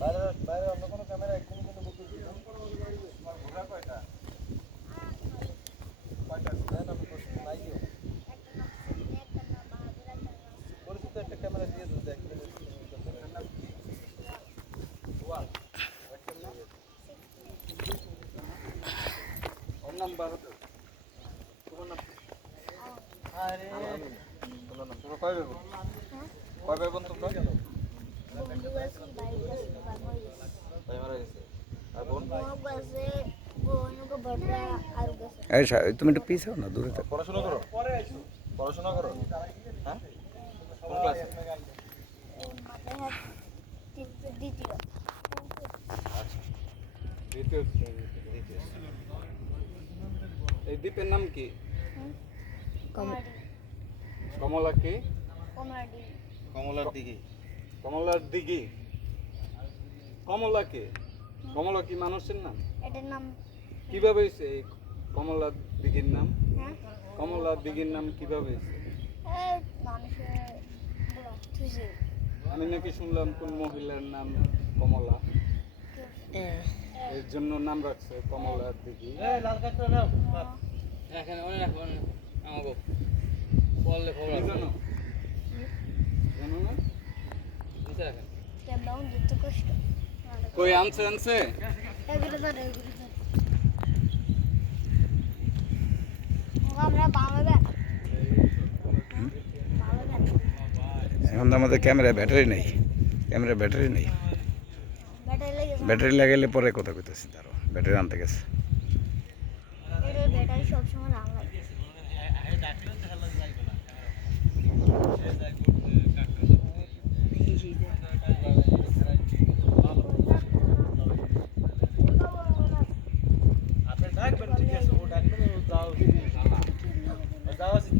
বাইরে বাইরে অন্য কোনো ক্যামেরা একদিনই কিন্তু বুক করে দিলাম ঘোরা কয়টা ভাই বোন তোমরা তুমি একটু পিছাও না দূরে পড়াশোনা করো। পড়াশোনা করো। হ্যাঁ? কোন ক্লাসে দ্বিতীয় দ্বিতীয় দ্বিতীয় এই দ্বীপের নাম কি? কমলা কি? কমলার দিঘি। কমলার দিঘি। কমলা কে? কমলা কি মানুষের নাম? এটার নাম কীভাবে হয়েছে কমলা দিঘির নাম? হ্যাঁ? কমলা দিঘির নাম কীভাবে হয়েছে? মানুষের। আমি নাকি শুনলাম কোন মহিলার নাম কমলা। এর জন্য নাম রাখছে কমলা এখানে অনেক রাখবেন আমাকে বললে খবর তুমি জানো? জানো না? রাখেন। কই আনছে আনছে? আমরা বাংলা বাংলা এখন তো আমাদের ক্যামেরায় ব্যাটারি নেই ক্যামেরা ব্যাটারি নেই ব্যাটারি লাগাইলে পরে কথা কইতেছি তারও ব্যাটারি আনতে গেছে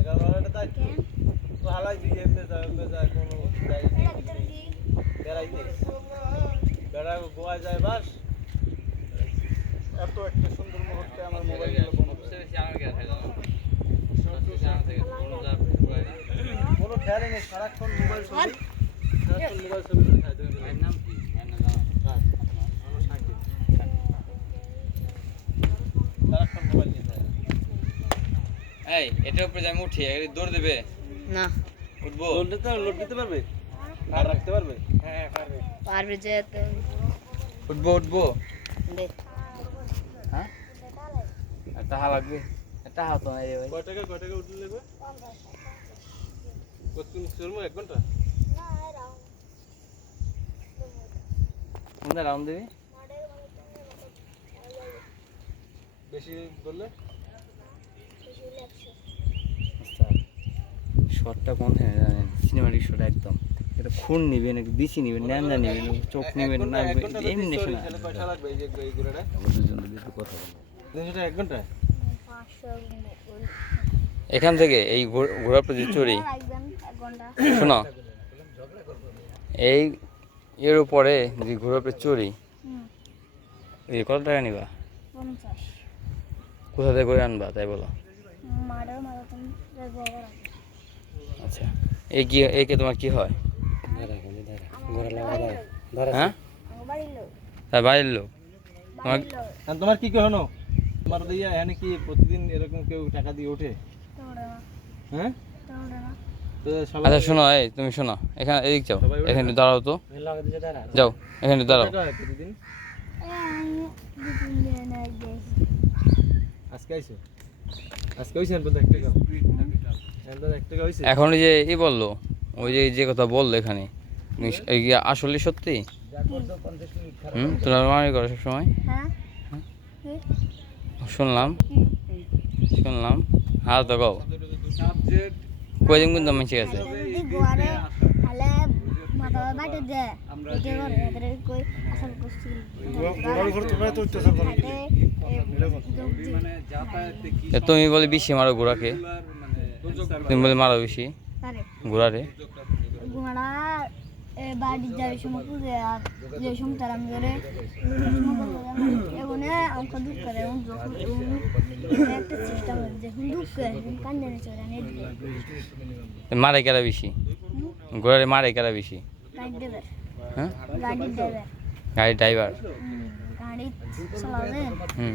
এটার ব্যাটারি দিয়ে কোনো বেড়াইতে। বেড়া গোয়া যায় বাস। এত একটা সুন্দর মুহূর্তে আমার মোবাইল কোনো নেই সারাক্ষণ মোবাইল ছবি। সারাক্ষণ মোবাইল ছবি করে তুমি এর নাম কি? এর নাম জানো সারাক্ষণ মোবাইল নিয়ে এই এটার উপরে আমি উঠি দৌড় দেবে। না। উঠবো। লোড দিতে লোড দিতে পারবে? আর রাখতে পারবে? হ্যাঁ পারবে। পারবে যে তো উঠবো উঠবো। দে। হ্যাঁ? একটা হা লাগবে। একটা হা তো নাই রে ভাই। কয় টাকা কয় টাকা উঠলে লাগবে কতক্ষণ চলবো এক ঘণ্টা? কোনটা রাউন্ড দিবি? বেশি বললে? আচ্ছা শটটা কোন জানেন সিনেমাটিক শট একদম। এটা খুন নিবেন বেশি নিবেন ন্যান্দা নিবেন চোখ নিবেন না এমনি শোনা এক ঘণ্টা? এখান থেকে এই ঘো- ঘোড়ার প্রতি চড়ি। শোনো এই এর উপরে যে ঘোড়ার উপরে চড়ি এই কত টাকা নিবা? কোথা থেকে করে আনবা তাই বলো মারে মারে তুমি ব্যবহার আচ্ছা। এই কি একে তোমার কি হয়? হ্যাঁ? তার বাড়ির লোক। তোমার তোমার কি কেউ হনো তোমার দিয়া এখানে কি প্রতিদিন এরকম কেউ টাকা দিয়ে ওঠে? হ্যাঁ? আচ্ছা শোনো এই তুমি শোনো। এখানে এদিক যাও। এখানে দাঁড়াও তো। যাও এখানে দাঁড়াও। আজকে আইছে? আজকে হইছে তো এক টাকা এখন যে ই বলল? ওই যে যে কথা বলল এখানে। এই কি আসলে সত্যি? হুম তোমরা মারি করো সবসময়। হ্যাঁ। শুনলাম। শুনলাম। হ্যাঁ তো গাও কয়দিন কিন্তু তো অত্যাচার করো মানে যাতায়াতে কি তা তুমি বলে বেশি মারো ঘোড়াকে তুমি বলে মারো বেশি। ঘোড়ারে। এ বাড়ি যাই সময় পুজো আর যে সময় তার আমি করে এগুলো অঙ্ক দুঃখ করে এবং যখন একটা চেষ্টা করে যখন দুঃখ করে কান্দে চলে আনে মারে কেরা বেশি? ঘোড়ারে মারে কেরা বেশি? গাড়ি গাড়ির ড্রাইভার গাড়ি চালাবেন হুম।